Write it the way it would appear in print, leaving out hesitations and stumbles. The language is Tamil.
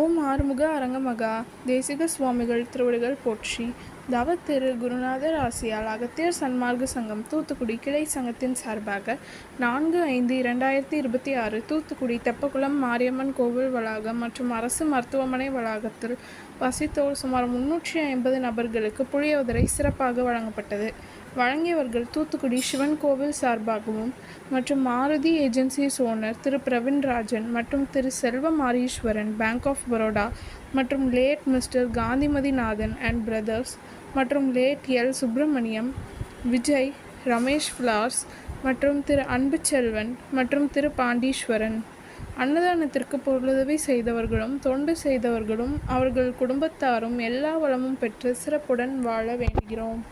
ஓம் ஆறுமுக அரங்கமகா தேசிக சுவாமிகள் திருவடிகள் போற்றி. தவ திரு குருநாதர் ஆசியால் அகத்தியர் சன்மார்க்க சங்கம் தூத்துக்குடி கிளை சங்கத்தின் சார்பாக 4/5/2026 தூத்துக்குடி தெப்பக்குளம் மாரியம்மன் கோவில் வளாகம் மற்றும் அரசு மருத்துவமனை வளாகத்தில் வசித்தோர் சுமார் 350 நபர்களுக்கு புளியோதரை சிறப்பாக வழங்கப்பட்டது. வழங்கியவர்கள் தூத்துக்குடி சிவன் கோவில் சார்பாகவும் மற்றும் மாருதி ஏஜென்சிஸ் ஓனர் திரு பிரவீன்ராஜன் மற்றும் திரு செல்வ மாரீஸ்வரன் பேங்க் ஆஃப் பரோடா மற்றும் late mister Kanthimathinathan and brothers மற்றும் late L Subramaniam Vijay Ramesh flowers மற்றும் திரு அன்புச்செல்வன் மற்றும் திரு பாண்டீஸ்வரன். அன்னதானத்திற்கு பொருளுதவி செய்தவர்களும் தொண்டு செய்தவர்களும் அவர்கள் குடும்பத்தாரும் எல்லா வளமும் பெற்று சிறப்புடன் வாழ வேண்டுகிறோம்.